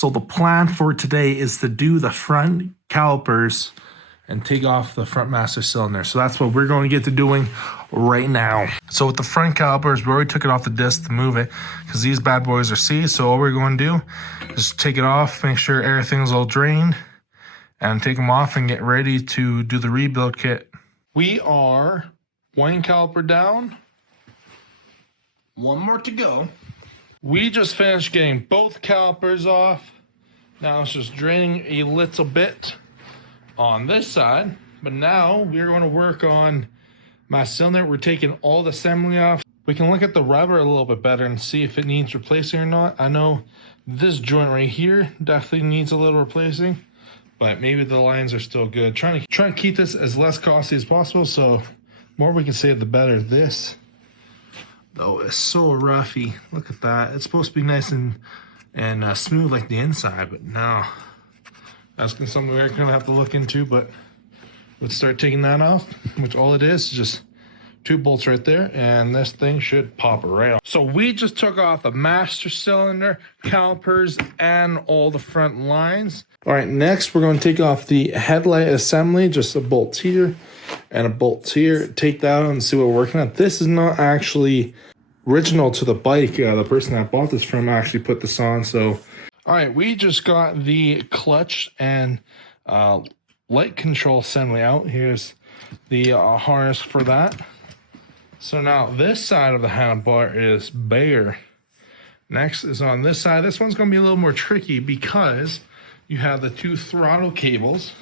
So the plan for today is to do the front calipers and take off the front master cylinder. So that's what we're going to get to doing right now. So with the front calipers, we already took it off the disc to move it because these bad boys are seized. So all we're going to do is take it off, make sure everything's all drained, and take them off and get ready to do the rebuild kit. We are one caliper down, one more to go. We just finished getting both calipers off. Now it's just draining a little bit on this side, but now we're going to work on my cylinder. We're taking all the assembly off. We can look at the rubber a little bit better and see if it needs replacing or not. I know this joint right here definitely needs a little replacing, but maybe the lines are still good. Trying to keep this as less costly as possible, so the more we can save, the better. This though is so roughy. Look at that. It's supposed to be nice and smooth like the inside, but no. That's something we're gonna have to look into, but let's start taking that off, which all it is just 2 bolts right there, and this thing should pop right off. So we just took off the master cylinder, calipers, and all the front lines. All right, next we're gonna take off the headlight assembly, just a bolt here and a bolt here. Take that out and see what we're working on. This is not actually original to the bike. The person that bought this from actually put this on, so. All right, we just got the clutch and light control assembly out. Here's the harness for that. So now this side of the handlebar is bare. Next is on this side. This one's gonna be a little more tricky because you have the 2 throttle cables,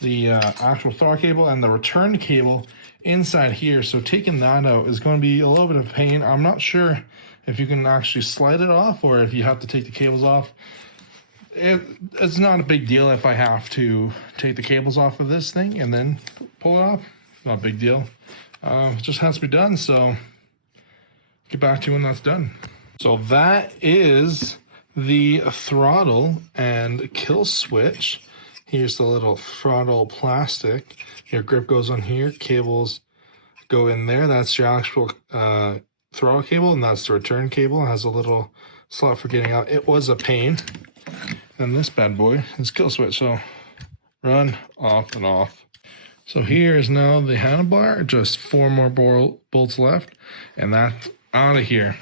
the actual throttle cable and the return cable inside here. So taking that out is gonna be a little bit of pain. I'm not sure if you can actually slide it off or if you have to take the cables off. It's not a big deal if I have to take the cables off of this thing and then pull it off. Not a big deal. It just has to be done, so get back to you when that's done. So that is the throttle and kill switch. Here's the little throttle plastic. Your grip goes on here, cables go in there. That's your actual throttle cable, and that's the return cable. It has a little slot for getting out. It was a pain. And this bad boy is kill switch, so run, off, and off. So here is now the handlebar, just 4 more bolts left, and that's out of here.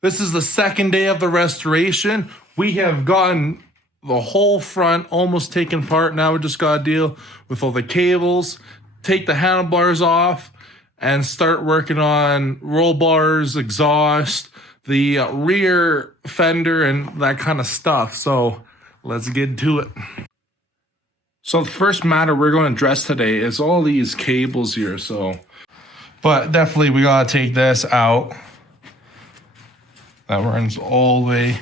This is the second day of the restoration. We have gotten the whole front almost taken apart. Now we just got to deal with all the cables, take the handlebars off, and start working on roll bars, exhaust, the rear fender, and that kind of stuff. So let's get to it. So the first matter we're going to address today is all these cables here. But definitely we got to take this out. That runs all the way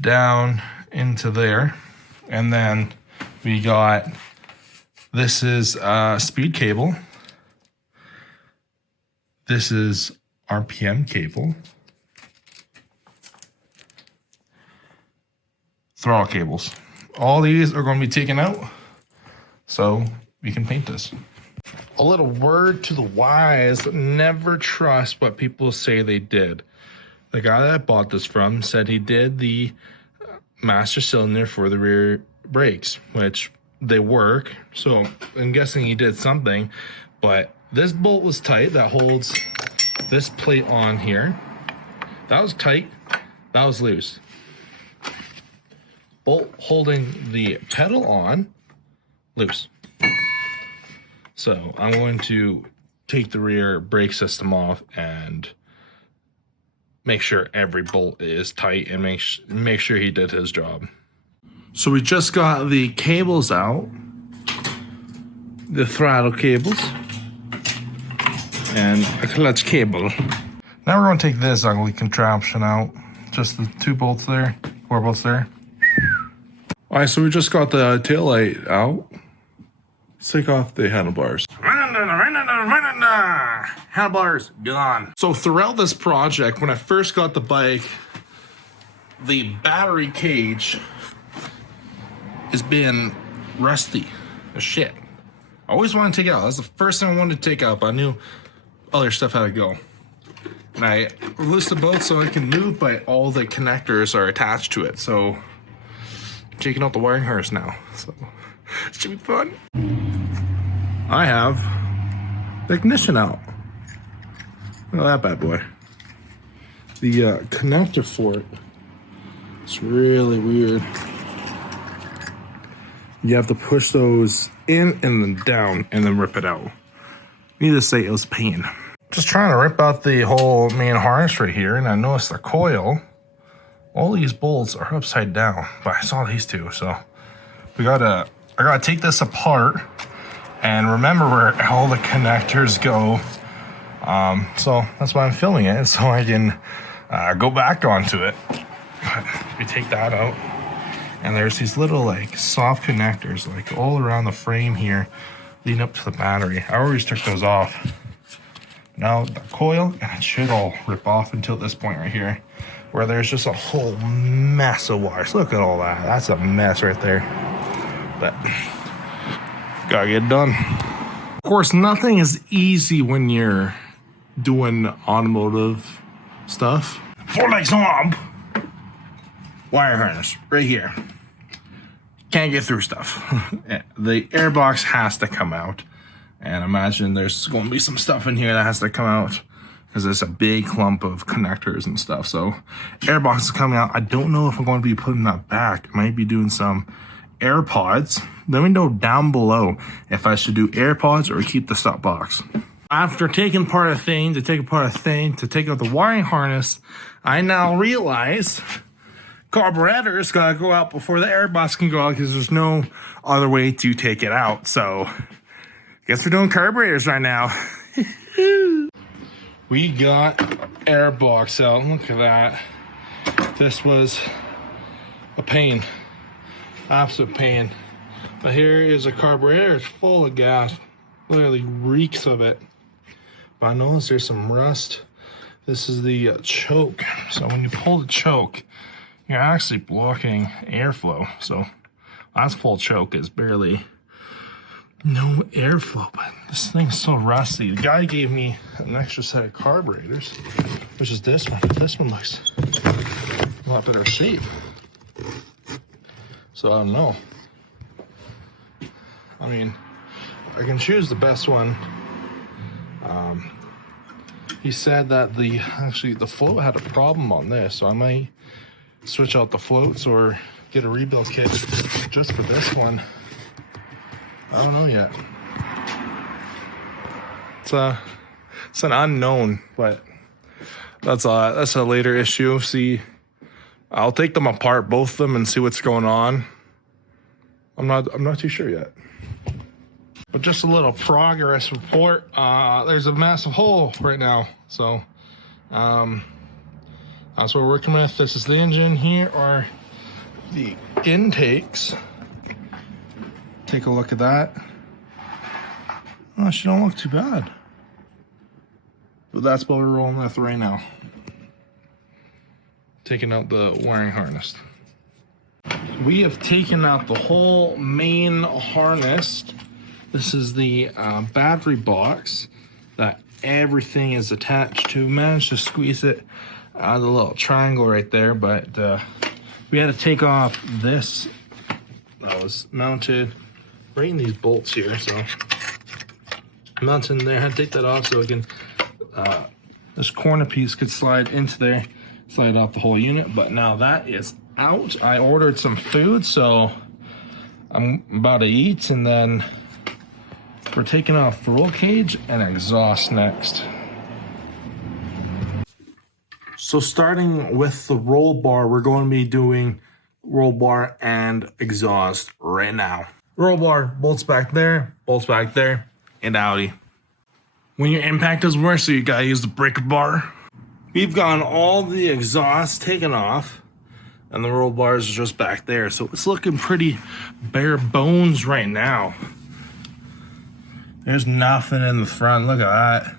down into there. And then we got, this is speed cable. This is RPM cable. Throttle cables. All these are going to be taken out so we can paint this. A little word to the wise: never trust what people say they did. The guy that I bought this from said he did the master cylinder for the rear brakes, which they work, so I'm guessing he did something, but this bolt was tight that holds this plate on here. That was tight, that was loose. Bolt holding the pedal on, loose. So I'm going to take the rear brake system off and make sure every bolt is tight and make sure he did his job. So we just got the cables out, the throttle cables, and a clutch cable. Now we're going to take this ugly contraption out. Just the 2 bolts there, 4 bolts there. All right, so we just got the tail light out. Let's take off the handlebars. Handlebars gone. So throughout this project, when I first got the bike, the battery cage has been rusty as shit. I always wanted to take it out. That's the first thing I wanted to take out, but I knew other stuff had to go. And I released the bolt so it can move, but all the connectors are attached to it. So taking out the wiring harness now, so it should be fun. I have the ignition out. Look at that bad boy. The connector for it, it's really weird. You have to push those in and then down and then rip it out. Needless to say, it was pain. Just trying to rip out the whole main harness right here, and I noticed the coil, all these bolts are upside down, but I saw these two, so I gotta take this apart and remember where all the connectors go. So that's why I'm filming it, so I can go back onto it. We take that out, and there's these little like soft connectors like all around the frame here leading up to the battery. I always took those off. Now the coil, and it should all rip off until this point right here, where there's just a whole mess of wires. Look at all that. That's a mess right there. But gotta get it done. Of course, nothing is easy when you're doing automotive stuff. 4 legs on, wire harness right here. Can't get through stuff. The airbox has to come out, and imagine there's going to be some stuff in here that has to come out because there's a big clump of connectors and stuff. So airbox is coming out. I don't know if I'm going to be putting that back. I might be doing some AirPods. Let me know down below if I should do AirPods or keep the stop box. After taking apart a thing, to take apart a thing, to take out the wiring harness, I now realize carburetor's gotta go out before the airbox can go out because there's no other way to take it out. So, guess we're doing carburetors right now. We got airbox out. Look at that. This was a pain. Absolute pain. But here is a carburetor. It's full of gas. Literally reeks of it. But I noticed there's some rust. This is the choke. So when you pull the choke, you're actually blocking airflow. So last full choke is barely no airflow. But this thing's so rusty. The guy gave me an extra set of carburetors, which is this one. This one looks a lot better shape. So I don't know. I mean, if I can choose the best one. He said that the float had a problem on this, so I might switch out the floats or get a rebuild kit just for this one. I don't know yet. It's an unknown, but that's a later issue. See, I'll take them apart, both of them, and see what's going on. I'm not too sure yet. But just a little progress report. There's a massive hole right now. So that's what we're working with. This is the engine here, or the intakes. Take a look at that. Oh, she don't look too bad. But that's what we're rolling with right now. Taking out the wiring harness. We have taken out the whole main harness. This is the battery box that everything is attached to. Managed to squeeze it out of the little triangle right there, but we had to take off this that was mounted right in these bolts here. So mounted in there, I had to take that off so it can this corner piece could slide into there, slide off the whole unit. But now that is out. I ordered some food, so I'm about to eat, and then we're taking off the roll cage and exhaust next. So starting with the roll bar, we're going to be doing roll bar and exhaust right now. Roll bar, bolts back there, and outie. When your impact doesn't work, so you gotta use the breaker bar. We've gotten all the exhaust taken off, and the roll bars are just back there. So it's looking pretty bare bones right now. There's nothing in the front. Look at that.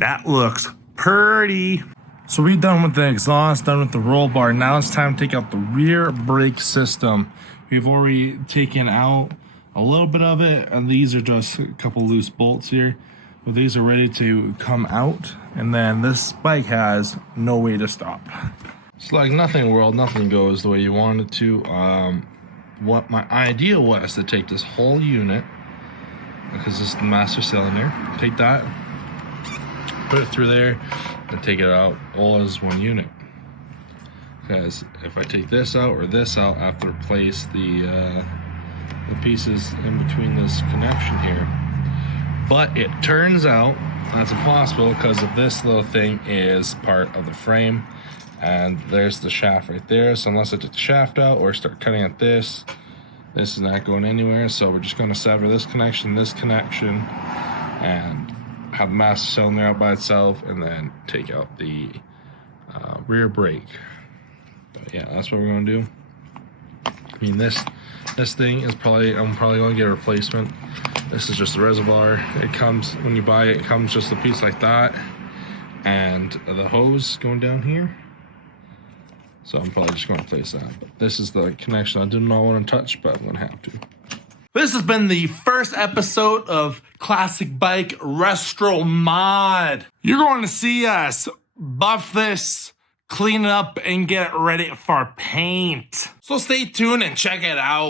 That looks pretty. So we're done with the exhaust, done with the roll bar. Now it's time to take out the rear brake system. We've already taken out a little bit of it, and these are just a couple loose bolts here. But these are ready to come out, and then this bike has no way to stop. It's like nothing world, nothing goes the way you want it to. what my idea was to take this whole unit, because this is the master cylinder, take that, put it through there, and take it out all as one unit. Because if I take this out or this out, I have to replace the pieces in between this connection here. But it turns out that's impossible because of this little thing is part of the frame, and there's the shaft right there. So unless I take the shaft out or start cutting at this is not going anywhere. So we're just going to sever this connection, and have the master cylinder out by itself, and then take out the rear brake. But yeah, that's what we're going to do. I mean, this thing is I'm probably going to get a replacement. This is just the reservoir. It comes, when you buy it, it comes just a piece like that, and the hose going down here. So I'm probably just going to replace that. But this is the connection I did not want to touch, but I'm going to have to. This has been the first episode of Classic Bike Retro Mod. You're going to see us buff this, clean it up, and get it ready for paint. So stay tuned and check it out.